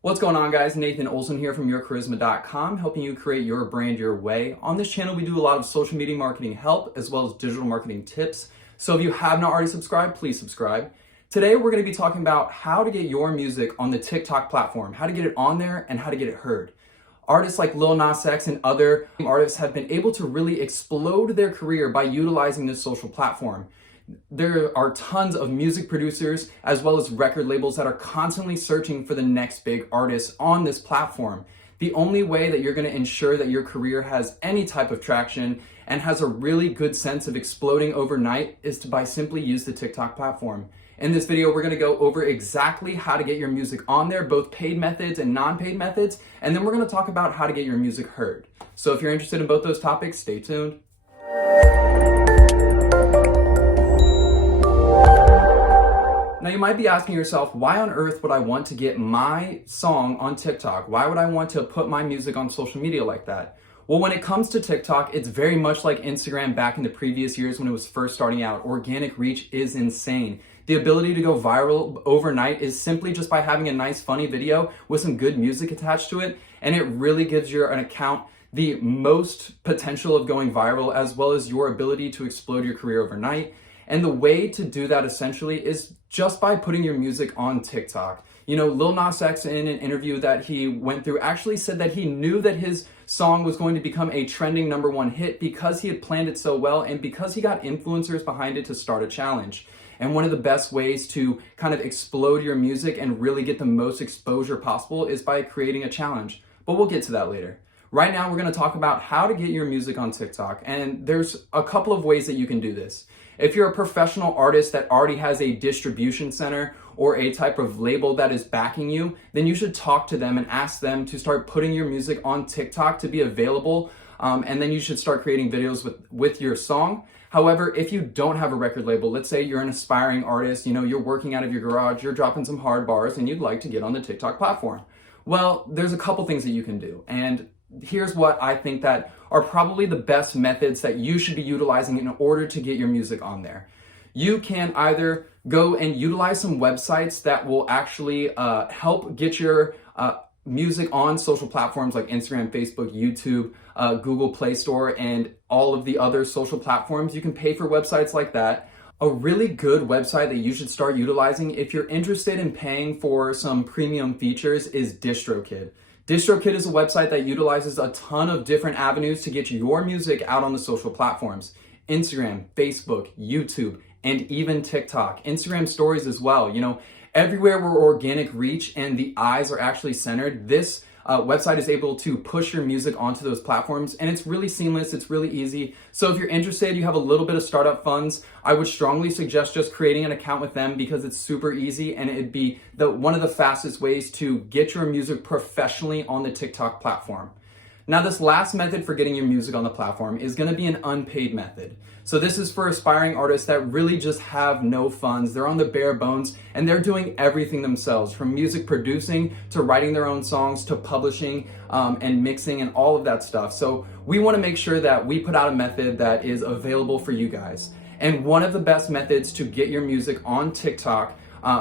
What's going on, guys? Nathan Olson here from yourcharisma.com, helping you create your brand your way. On this channel, we do a lot of social media marketing help as well as digital marketing tips. So if you have not already subscribed, please subscribe. Today, we're going to be talking about how to get your music on the TikTok platform, how to get it on there and how to get it heard. Artists like Lil Nas X and other artists have been able to really explode their career by utilizing this social platform. There are tons of music producers as well as record labels that are constantly searching for the next big artist on this platform. The only way that you're going to ensure that your career has any type of traction and has a really good sense of exploding overnight is to by simply use the TikTok platform. In this video, we're going to go over exactly how to get your music on there, both paid methods and non-paid methods, and then we're going to talk about how to get your music heard. So if you're interested in both those topics, stay tuned. Now you might be asking yourself, why on earth would I want to get my song on TikTok? Why would I want to put my music on social media like that? Well, when it comes to TikTok, it's very much like Instagram back in the previous years when it was first starting out. Organic reach is insane. The ability to go viral overnight is simply just by having a nice, funny video with some good music attached to it, and it really gives your account the most potential of going viral as well as your ability to explode your career overnight. And the way to do that essentially is just by putting your music on TikTok. You know, Lil Nas X in an interview that he went through actually said that he knew that his song was going to become a trending #1 hit because he had planned it so well and because he got influencers behind it to start a challenge. And one of the best ways to kind of explode your music and really get the most exposure possible is by creating a challenge. But we'll get to that later. Right now, we're going to talk about how to get your music on TikTok. And there's a couple of ways that you can do this. If you're a professional artist that already has a distribution center or a type of label that is backing you, then you should talk to them and ask them to start putting your music on TikTok to be available. And then you should start creating videos with your song. However, if you don't have a record label, let's say you're an aspiring artist, you know, you're working out of your garage, you're dropping some hard bars and you'd like to get on the TikTok platform. Well, there's a couple things that you can do. And here's what I think that are probably the best methods that you should be utilizing in order to get your music on there. You can either go and utilize some websites that will actually help get your music on social platforms like Instagram, Facebook, YouTube, Google Play Store, and all of the other social platforms. You can pay for websites like that. A really good website that you should start utilizing if you're interested in paying for some premium features is DistroKid. DistroKid is a website that utilizes a ton of different avenues to get your music out on the social platforms. Instagram, Facebook, YouTube, and even TikTok. Instagram stories as well. You know, everywhere where organic reach and the eyes are actually centered, this website is able to push your music onto those platforms, and it's really seamless, it's really easy. So if you're interested, you have a little bit of startup funds, I would strongly suggest just creating an account with them because it's super easy and it'd be one of the fastest ways to get your music professionally on the TikTok platform. Now, this last method for getting your music on the platform is going to be an unpaid method. So this is for aspiring artists that really just have no funds. They're on the bare bones and they're doing everything themselves, from music producing to writing their own songs to publishing and mixing and all of that stuff. So we want to make sure that we put out a method that is available for you guys. And one of the best methods to get your music on TikTok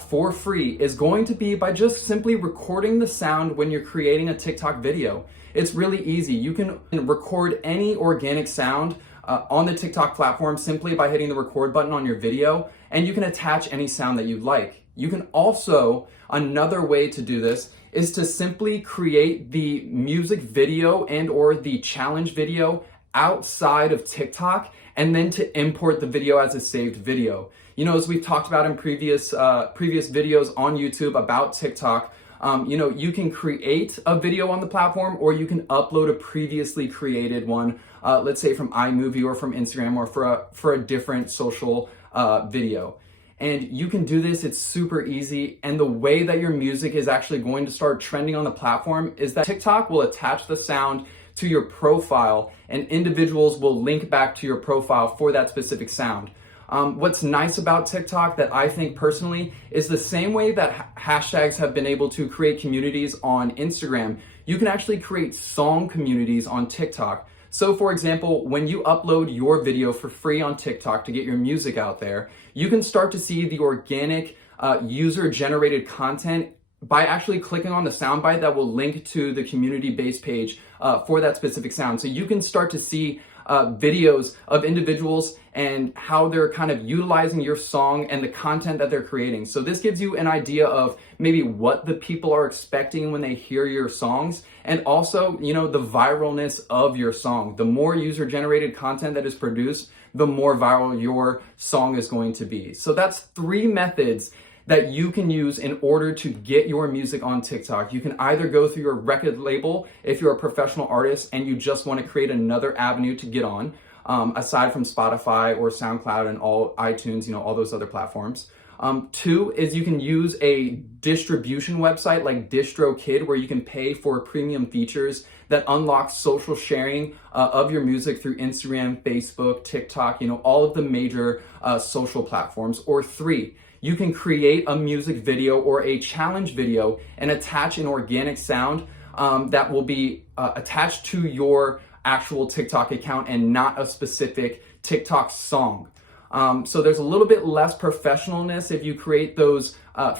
for free is going to be by just simply recording the sound when you're creating a TikTok video. It's really easy. You can record any organic sound on the TikTok platform simply by hitting the record button on your video, and you can attach any sound that you'd like. You can also, another way to do this is to simply create the music video and or the challenge video outside of TikTok and then to import the video as a saved video. You know, as we've talked about in previous videos on YouTube about TikTok, you know, you can create a video on the platform or you can upload a previously created one, let's say from iMovie or from Instagram or for a different social video. And you can do this, it's super easy. And the way that your music is actually going to start trending on the platform is that TikTok will attach the sound to your profile and individuals will link back to your profile for that specific sound. What's nice about TikTok that I think personally is the same way that hashtags have been able to create communities on Instagram, you can actually create song communities on TikTok. So for example, when you upload your video for free on TikTok to get your music out there, you can start to see the organic user-generated content by actually clicking on the soundbite that will link to the community-based page for that specific sound. So you can start to see videos of individuals and how they're kind of utilizing your song and the content that they're creating. So this gives you an idea of maybe what the people are expecting when they hear your songs, and also, you know, the viralness of your song. The more user-generated content that is produced, the more viral your song is going to be. So that's 3 methods that you can use in order to get your music on TikTok. You can either go through your record label if you're a professional artist and you just want to create another avenue to get on, aside from Spotify or SoundCloud and all iTunes, you know, all those other platforms. 2 is you can use a distribution website like DistroKid, where you can pay for premium features that unlock social sharing of your music through Instagram, Facebook, TikTok, you know, all of the major social platforms. Or 3, you can create a music video or a challenge video and attach an organic sound that will be attached to your actual TikTok account and not a specific TikTok song. So there's a little bit less professionalness if you create those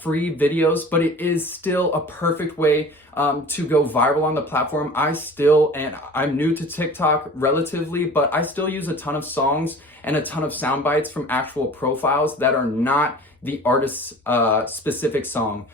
free videos, but it is still a perfect way to go viral on the platform. And I'm new to TikTok relatively, but I still use a ton of songs and a ton of sound bites from actual profiles that are not the artist's specific song.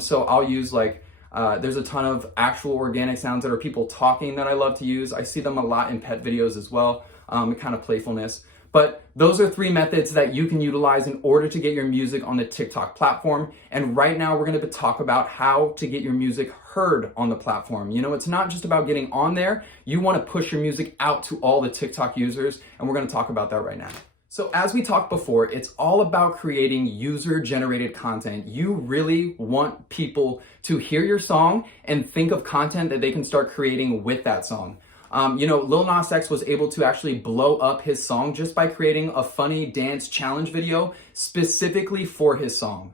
So I'll use there's a ton of actual organic sounds that are people talking that I love to use. I see them a lot in pet videos as well, kind of playfulness. But those are 3 methods that you can utilize in order to get your music on the TikTok platform. And right now we're going to talk about how to get your music heard on the platform. You know, it's not just about getting on there. You want to push your music out to all the TikTok users, and we're going to talk about that right now. So as we talked before, it's all about creating user-generated content. You really want people to hear your song and think of content that they can start creating with that song. You know, Lil Nas X was able to actually blow up his song just by creating a funny dance challenge video specifically for his song.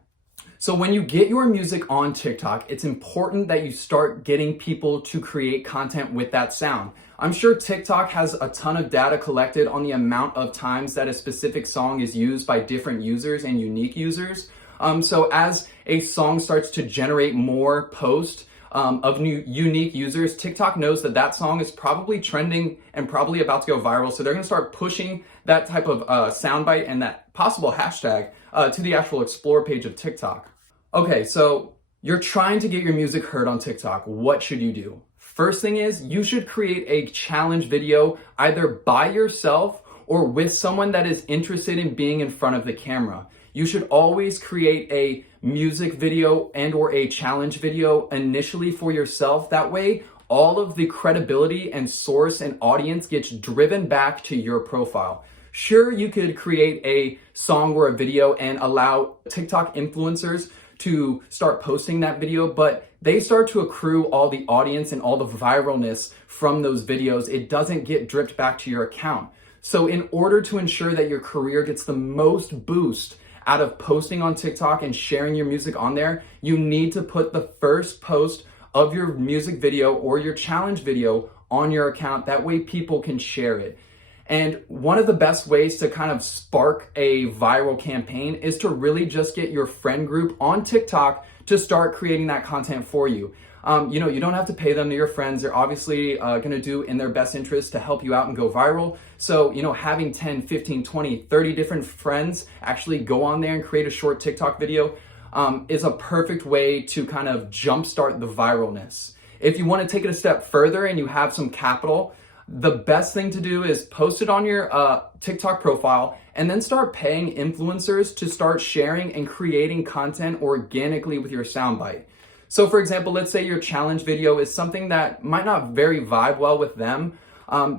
So when you get your music on TikTok, it's important that you start getting people to create content with that sound. I'm sure TikTok has a ton of data collected on the amount of times that a specific song is used by different users and unique users. So as a song starts to generate more posts of new unique users, TikTok knows that that song is probably trending and probably about to go viral. So they're going to start pushing that type of soundbite and that possible hashtag to the actual explore page of TikTok. Okay, so you're trying to get your music heard on TikTok. What should you do? First thing is you should create a challenge video either by yourself or with someone that is interested in being in front of the camera. You should always create a music video and or a challenge video initially for yourself. That way, all of the credibility and source and audience gets driven back to your profile. Sure, you could create a song or a video and allow TikTok influencers to start posting that video, but they start to accrue all the audience and all the viralness from those videos. It doesn't get dripped back to your account. So in order to ensure that your career gets the most boost out of posting on TikTok and sharing your music on there, you need to put the first post of your music video or your challenge video on your account. That way people can share it. And one of the best ways to kind of spark a viral campaign is to really just get your friend group on TikTok to start creating that content for you. You know, you don't have to pay them. They're your friends. They're obviously going to do in their best interest to help you out and go viral. So, you know, having 10, 15, 20, 30 different friends actually go on there and create a short TikTok video is a perfect way to kind of jumpstart the viralness. If you want to take it a step further and you have some capital, the best thing to do is post it on your TikTok profile and then start paying influencers to start sharing and creating content organically with your soundbite. So for example, let's say your challenge video is something that might not very vibe well with them.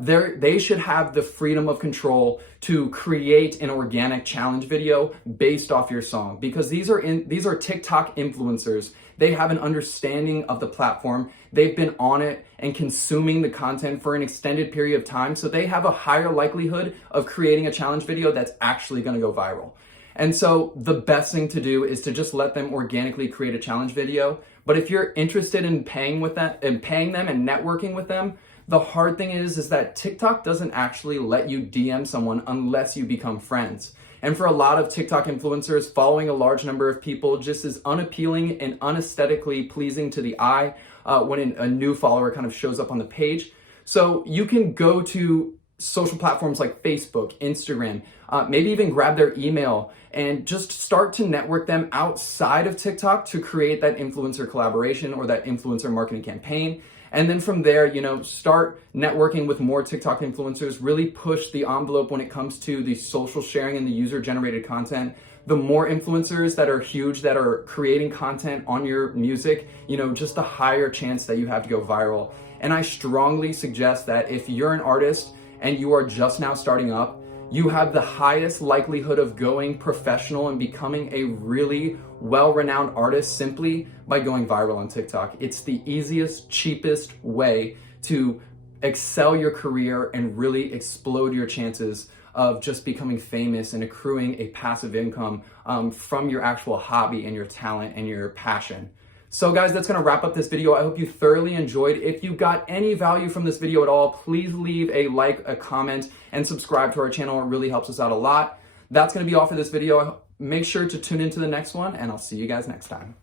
They should have the freedom of control to create an organic challenge video based off your song, because these are TikTok influencers. They have an understanding of the platform. They've been on it and consuming the content for an extended period of time. So they have a higher likelihood of creating a challenge video that's actually going to go viral. And so the best thing to do is to just let them organically create a challenge video. But if you're interested in paying them and networking with them, the hard thing is that TikTok doesn't actually let you DM someone unless you become friends. And for a lot of TikTok influencers, following a large number of people just is unappealing and unesthetically pleasing to the eye when a new follower kind of shows up on the page. So you can go to social platforms like Facebook, Instagram, maybe even grab their email and just start to network them outside of TikTok to create that influencer collaboration or that influencer marketing campaign. And then from there, start networking with more TikTok influencers, really push the envelope when it comes to the social sharing and the user-generated content. The more influencers that are huge, that are creating content on your music, just the higher chance that you have to go viral. And I strongly suggest that if you're an artist and you are just now starting up, you have the highest likelihood of going professional and becoming a really well-renowned artist simply by going viral on TikTok. It's the easiest, cheapest way to excel your career and really explode your chances of just becoming famous and accruing a passive income from your actual hobby and your talent and your passion. So guys, that's gonna wrap up this video. I hope you thoroughly enjoyed. If you got any value from this video at all, please leave a like, a comment, and subscribe to our channel. It really helps us out a lot. That's gonna be all for this video. Make sure to tune into the next one, and I'll see you guys next time.